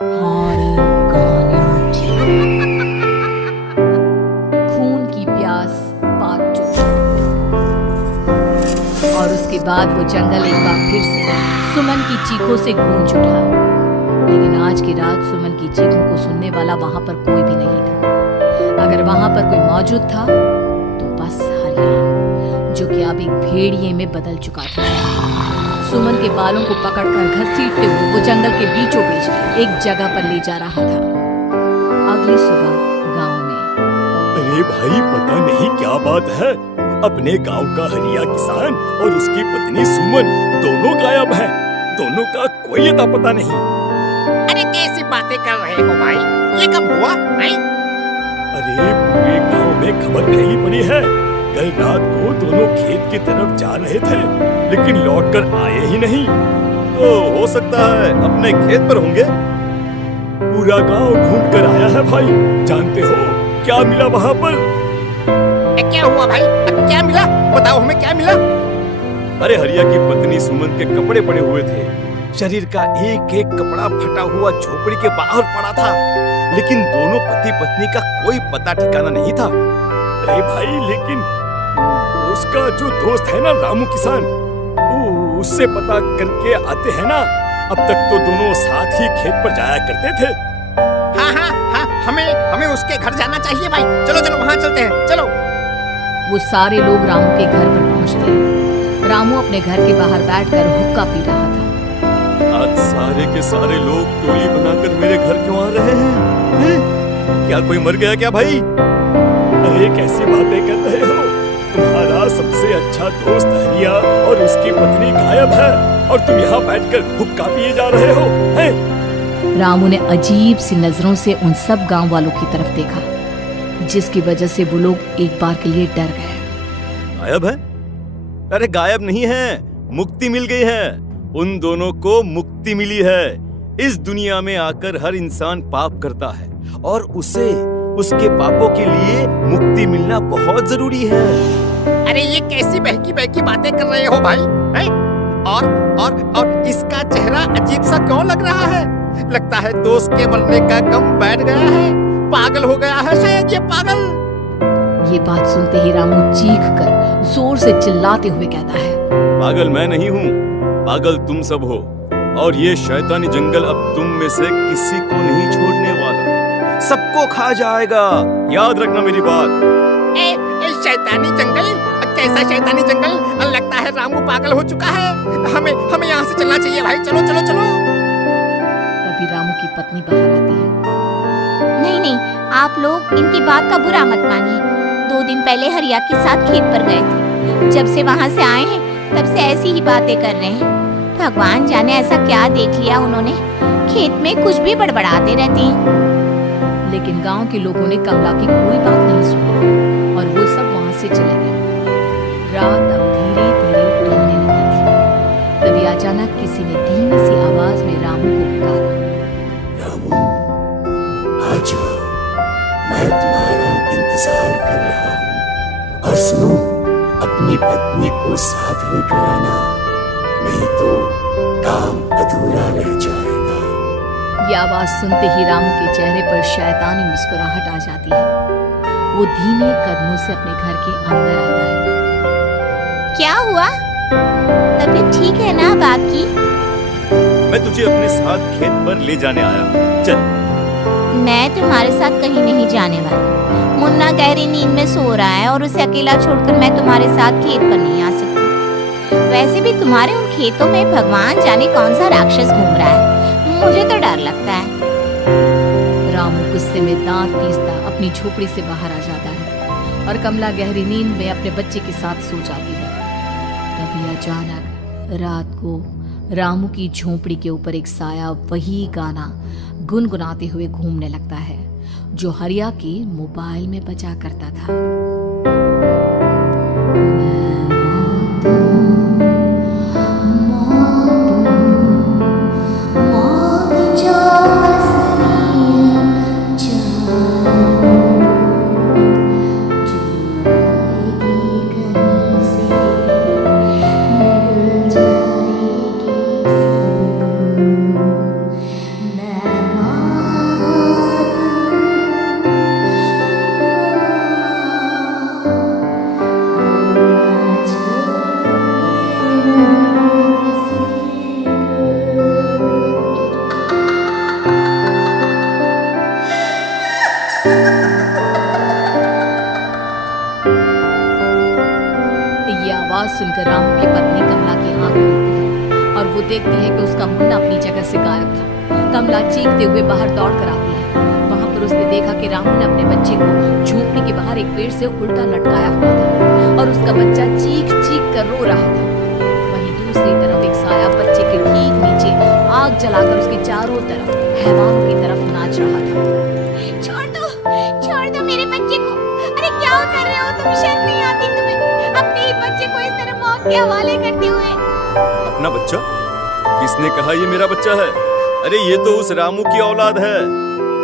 हारी कहानियाँ खून की प्यास पार्ट 2। और उसके बाद वो जंगल एक बार फिर से सुमन की चीखों से गूंज उठा। लेकिन आज की रात सुमन की चीखों को सुनने वाला वहां पर कोई भी नहीं था। अगर वहां पर कोई मौजूद था तो बस हरिया, जो कि अब एक भेड़िए में बदल चुका था। सुमन के बालों को पकड़कर घसीटते हुए वो जंगल के बीचों बीच एक जगह पर ले जा रहा था। अगली सुबह गांव में। अरे भाई, पता नहीं क्या बात है, अपने गांव का हरिया किसान और उसकी पत्नी सुमन दोनों गायब हैं। दोनों का कोई अता पता नहीं। अरे कैसी बातें कर रहे हो भाई, ये कब हुआ? नहीं? अरे पूरे गांव में खबर फैली पड़ी है। कल रात को दोनों खेत की तरफ जा रहे थे, लेकिन लौटकर आए ही नहीं। तो हो सकता है अपने खेत पर होंगे। पूरा गांव ढूंढ कर आया है भाई। जानते हो क्या मिला वहां पर? क्या हुआ भाई? क्या मिला? बताओ हमें, क्या मिला? अरे हरिया की पत्नी सुमन के कपड़े पड़े हुए थे। शरीर का एक एक कपड़ा फटा हुआ झोपड़ी के बाहर पड़ा था, लेकिन दोनों पति पत्नी का कोई पता ठिकाना नहीं था। अरे भाई, लेकिन उसका जो दोस्त है ना रामू किसान, उससे पता करके आते हैं ना। अब तक तो दोनों साथ ही खेत पर जाया करते थे। हाँ, हमें उसके घर जाना चाहिए भाई। चलो चलो वहाँ चलते हैं, चलो। वो सारे लोग रामू के घर पर पहुंच गए। रामू अपने घर के बाहर बैठकर हुक्का पी रहा था। आज सारे के सारे लोग टोली बनाकर मेरे घर क्यों आ रहे हैं? क्या कोई मर गया क्या भाई? अरे कैसी बातें कर रहे हो? तुम्हारा सबसे अच्छा दोस्त हरिया और उसकी पत्नी गायब है, और तुम यहाँ बैठकर हुक्का पिए जा रहे हो, हैं? रामू ने अजीब सी नजरों से उन सब गांव वालों की तरफ देखा, जिसकी वजह से वो लोग एक बार के लिए डर गए। गायब है? अरे गायब नहीं है, मुक्ति मिल गई है। उन दोनों को मुक्ति मिली है। इस दुनिया में आकर हर इंसान पाप करता है, और उसे उसके पापों के लिए मुक्ति मिलना बहुत जरूरी है। अरे ये कैसी बहकी बहकी बातें कर रहे हो भाई, हैं? और इसका चेहरा अजीब सा क्यों लग रहा है? लगता है दोस्त के मरने का गम बैठ गया है। पागल हो गया है शायद ये पागल। ये बात सुनते ही रामू चीख कर जोर से चिल्लाते हुए कहता है, पागल मैं नहीं हूँ, पागल तुम सब हो। और ये शैतानी जंगल अब तुम में से किसी को नहीं छोड़ने वाला, सबको खा जाएगा। याद रखना मेरी बात। ए शैतानी जंगल? कैसा शैतानी जंगल? लगता है रामू पागल हो चुका है। हमें यहाँ से चलना चाहिए भाई। चलो चलो चलो। तभी रामू की पत्नी बाहर आती है। नहीं, आप लोग इनकी बात का बुरा मत मानिए। 2 दिन पहले हरिया के साथ खेत पर गए थे। जब से वहाँ से आए हैं तब से ऐसी ही बातें कर रहे हैं। भगवान जाने ऐसा क्या देख लिया उन्होंने, खेत में कुछ भी बड़बड़ाते रहती हैं। लेकिन गांव के लोगों ने कमला की कोई बात नहीं सुनी और वो सब वहां से चले गए। रात अब धीरे धीरे ढलने लगी थी। तभी अचानक किसी ने धीमी सी आवाज में रामू को पुकारा। रामू, आ जाओ, मैं तुम्हारा इंतजार कर रहा हूँ। और सुनो, अपनी पत्नी को साथ लेकर आना, नहीं तो काम अधूरा रह जाएगा। ये आवाज सुनते ही रामू के चेहरे पर शैतानी मुस्कुराहट आ जाती है। वो धीमे कदमों से अपने घर के अंदर आता है। क्या हुआ? तबीयत ठीक है ना अब आपकी? मैं तुझे अपने साथ खेत पर ले जाने आया। चल। मैं तुम्हारे साथ कहीं नहीं जाने वाली। मुन्ना गहरी नींद में सो रहा है और उसे अकेला छोड़कर मैं तुम्हारे साथ खेत पर नहीं आ सकती। वैसे भी तुम्हारे उन खेतों में भगवान जाने कौन सा राक्षस घूम रहा है, मुझे तो डर लगता है। रामू गुस्से में दांत पीसता अपनी झोपड़ी से बाहर आ जाता है और कमला गहरी नींद में अपने बच्चे के साथ सो जाती है। तभी अचानक रात को रामू की झोपड़ी के ऊपर एक साया वही गाना गुनगुनाते हुए घूमने लगता है जो हरिया के मोबाइल में बजा करता था। मैं सुनकर रामू की पत्नी कमला की आंख खुलती है और वो देखती है कि उसका मुन्ना अपनी जगह से गायब था। कमला चीखते हुए बाहर दौड़ कर आती है। वहां पर उसने देखा कि रामू ने अपने बच्चे को झोपड़ी के बाहर एक पेड़ से उल्टा लटकाया हुआ था और उसका बच्चा चीख चीख कर रो रहा था। वहीं दूसरी तरफ एक साया बच्चे के ठीक नीचे आग जलाकर उसके चारों तरफ हैवानों की तरफ नाच रहा था। छोड़ दो मेरे बच्चे को। अरे क्या कर रहे हो तुम? शर्म नहीं आती तुम्हें अपने ही बच्चे को इस तरह मौत के हवाले करते हुए? अपना बच्चा? किसने कहा ये मेरा बच्चा है? अरे ये तो उस रामू की औलाद है,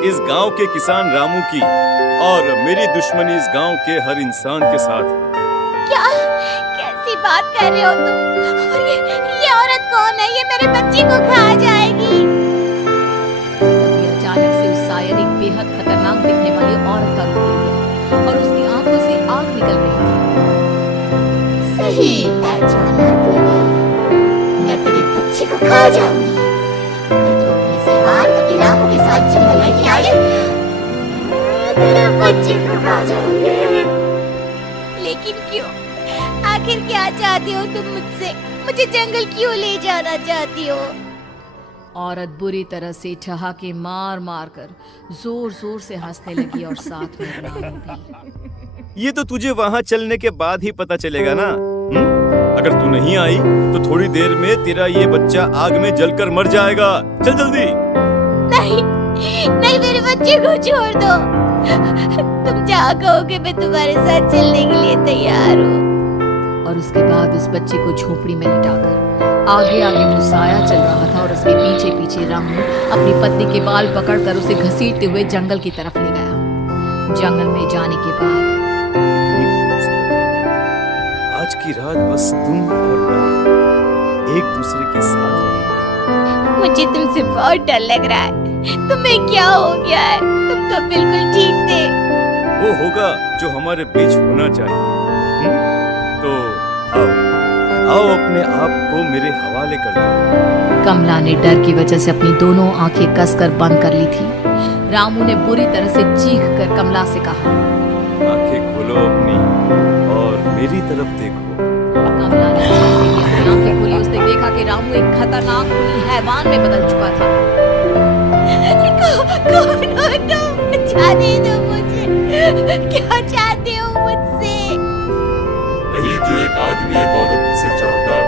इस गांव के किसान रामू की, और मेरी दुश्मनी इस गांव के हर इंसान के साथ है। क्या? कैसी बात कर रहे हो तुम? और ये औरत कौन है? ये मेरे बच्चे को खा जाएगी। तभी अचानक से उस सायर एक बेहद खतरनाक दिखने वाली औरत का रूप ले लिया और उसकी आंखों से आग निकल रही थी। सही पहचाना तूने, मैं तेरे बच्चे को खा जाऊंगी। अगर तू अपने सहवान के रामू के साथ जंगल नहीं आई, मैं तेरे बच्चे को खा जाऊंगी। लेकिन क्यों? आखिर क्या चाहती हो तुम मुझसे? मुझे जंगल क्यों ले जाना चाहती हो? औरत बुरी तरह से ठहाके मार मार कर जोर जोर से हंसने लगी और साथ में रामू भी। ये तो तुझे वहाँ चलने के बाद ही पता चलेगा ना। अगर तू नहीं आई तो थोड़ी देर में तेरा ये बच्चा आग में जलकर मर जाएगा। चल जल्दी। नहीं नहीं, मेरे बच्चे को छोड़ दो। तुम जहाँ कहोगे मैं तुम्हारे साथ चलने के लिए तैयार हूँ। और उसके बाद उस बच्चे को झोपड़ी में लिटाकर आगे आगे वो साया चल रहा था और उसके पीछे पीछे रामू अपनी पत्नी के बाल पकड़कर उसे घसीटते हुए जंगल की तरफ ले गया। जंगल में जाने के बाद आज की रात बस तुम और मैं एक दूसरे के साथ रहेंगे। मुझे तुमसे बहुत डर लग रहा है। तुम्हें क्या हो गया है? तुम तो बिल्कुल ठीक थे। वो होगा जो हमारे बीच होना चाहिए। तो आओ अपने आप को मेरे हवाले कर दो। कमला ने डर की वजह से अपनी दोनों आंखें कसकर बंद कर ली थी। रामू ने बुरी तरह से चीख कर कमला से कहा, आंखें खोलो अपनी और मेरी तरफ देखो। कमला ने जैसे ही अपनी आंखें खोली उसने देखा कि रामू एक खतरनाक खूनी हैवान में बदल चुका था। कौन हो तुम? जाने दो मुझे। क्या चाहते हो मुझसे? वही जो एक आदमी एक औरत से चाहता है।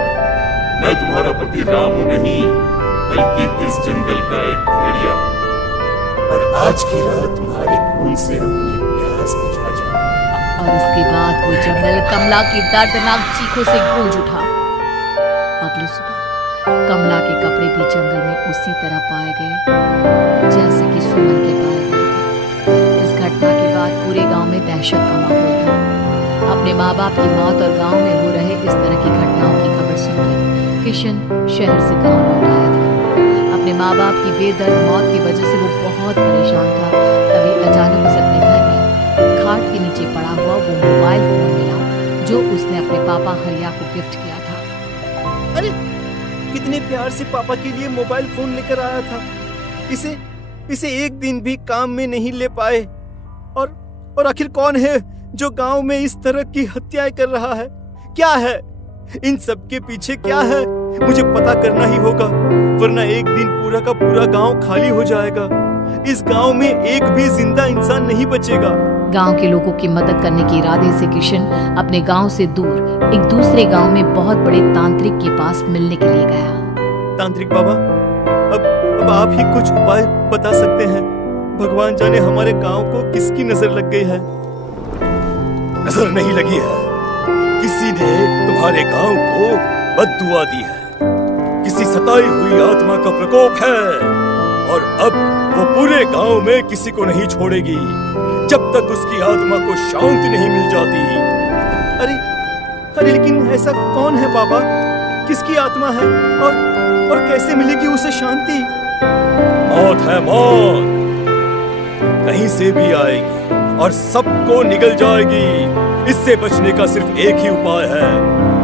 मैं तुम्हारा पति रामू नहीं, बल्कि इस जंगल का एक भेड़िया हूं। और आज की रात तुम्हारे खून से अपनी प्यास बुझा जाऊंगा। और उसके बाद वो जंगल कमला की दर्दनाक चीखों से गूंज उठा। अगली सुबह कमला के कपड़े भी जंगल में उसी तरह पाए गए जैसे कि सुमन के पाए गए थे। इस घटना के बाद पूरे गांव में दहशत का माहौल था। अपने माँ बाप की मौत और गांव में हो रहे इस तरह की घटनाओं की खबर सुनकर किशन शहर से गांव लौट आया था। अपने माँ बाप की बेदर्द मौत की वजह से वो बहुत परेशान था। तभी अचानक उसे अपने घर में खाट के नीचे पड़ा हुआ वो मोबाइल फोन मिला जो उसने अपने पापा हरिया को गिफ्ट किया था। अरे कितने प्यार से पापा के लिए मोबाइल फोन लेकर आया था। इसे एक दिन भी काम में नहीं ले पाए। और आखिर कौन है जो गांव में इस तरह की हत्याएं कर रहा है? क्या है इन सब के पीछे? क्या है? मुझे पता करना ही होगा, वरना एक दिन पूरा का पूरा गांव खाली हो जाएगा। इस गांव में एक भी जिंदा इंसान नहीं बचेगा। गांव के लोगों की मदद करने के इरादे से किशन अपने गांव से दूर एक दूसरे गांव में बहुत बड़े तांत्रिक के पास मिलने के लिए गया। तांत्रिक बाबा, अब आप ही कुछ उपाय बता सकते हैं। भगवान जाने हमारे गांव को किसकी नजर लग गई है। नजर नहीं लगी है, किसी ने तुम्हारे गांव को बद्दुआ दी है। किसी सताई हुई आत्मा का प्रकोप है और अब वो पूरे गांव में किसी को नहीं छोड़ेगी जब तक उसकी आत्मा को शांति नहीं मिल जाती। अरे लेकिन ऐसा कौन है बाबा? किसकी आत्मा है और कैसे मिलेगी उसे शांति? मौत है, मौत कहीं से भी आएगी और सबको निगल जाएगी। इससे बचने का सिर्फ एक ही उपाय है,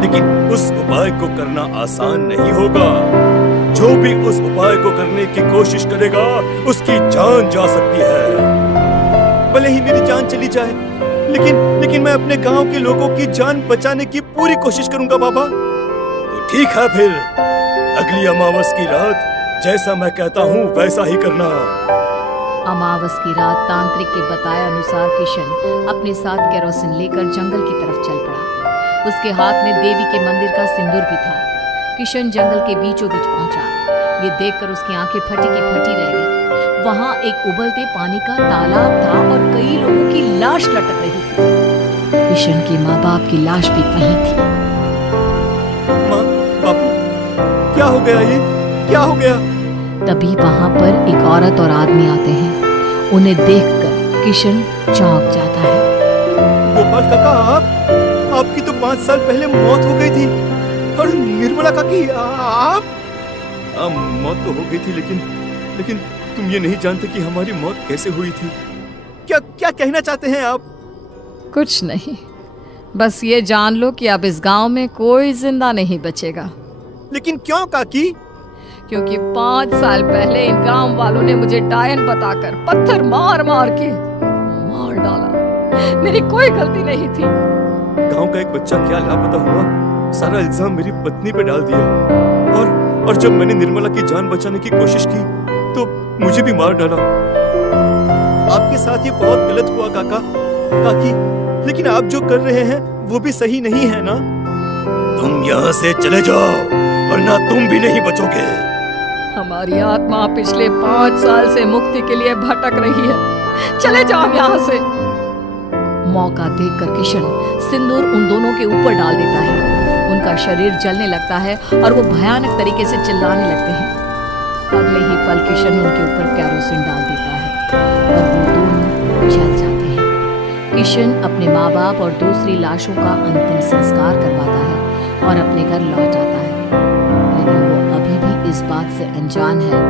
लेकिन उस उपाय को करना आसान नहीं होगा। जो भी उस उपाय को करने की कोशिश करेगा उसकी जान जा सकती है। भले ही मेरी जान चली जाए, लेकिन मैं अपने गांव के लोगों की जान बचाने की पूरी कोशिश करूंगा बाबा। तो ठीक है फिर, अगली अमावस की रात जैसा मैं कहता हूँ वैसा ही करना। अमावस की रात तांत्रिक के बताए अनुसार किशन अपने साथ केरोसिन लेकर जंगल की तरफ चल पड़ा। उसके हाथ में देवी के मंदिर का सिंदूर भी था। किशन जंगल के बीचों बीच पहुंचा। ये देखकर उसकी आंखें फटी की फटी रह गई। वहां एक उबलते पानी का तालाब था और कई लोगों की लाश लटक रही थी। किशन के माँ बाप की लाश भी वहीं थी। माँ, बापू, क्या हो गया ये? क्या हो गया? तभी वहां पर एक औरत और आदमी आते हैं। उन्हें देखकर किशन चौंक जाता है। गोपाल काका, आपकी तो 5 साल पहले मौत हो गई थी। और निर्मला काकी, आप? मौत तो हो गई थी, लेकिन तुम ये नहीं जानते कि हमारी मौत कैसे हुई थी। क्या कहना चाहते हैं आप? कुछ नहीं, बस ये जान लो कि अब इस गांव में कोई जिंदा नहीं बचेगा। लेकिन क्यों काकी? क्योंकि 5 साल पहले इन गांव वालों ने मुझे डायन बताकर पत्थर मार मार के मार डाला। मेरी कोई गलती नहीं थी। गांव का एक बच्चा क्या लापता हुआ, सारा इल्जाम मेरी पत्नी पे डाल दिया। और जब मैंने निर्मला की जान बचाने की कोशिश की तो मुझे भी मार डाला। आपके साथ ये बहुत गलत हुआ काकी, लेकिन आप जो कर रहे हैं वो भी सही नहीं है ना। तुम यहाँ से चले जाओ वरना तुम भी नहीं बचोगे। हमारी आत्मा पिछले 5 साल से मुक्ति के लिए भटक रही है। चले जाओ यहाँ से। मौका देखकर किशन सिंदूर उन दोनों के ऊपर डाल देता है। उनका शरीर जलने लगता है और वो भयानक तरीके से चिल्लाने लगते हैं। अगले ही पल किशन उनके ऊपर केरोसिन डाल देता है और वो दोनों जल जाते हैं। किशन अपने माँ बाप और दूसरी लाशों का अंतिम संस्कार करवाता है और अपने घर लौट आता है। लेकिन वो अभी भी इस बात से अनजान है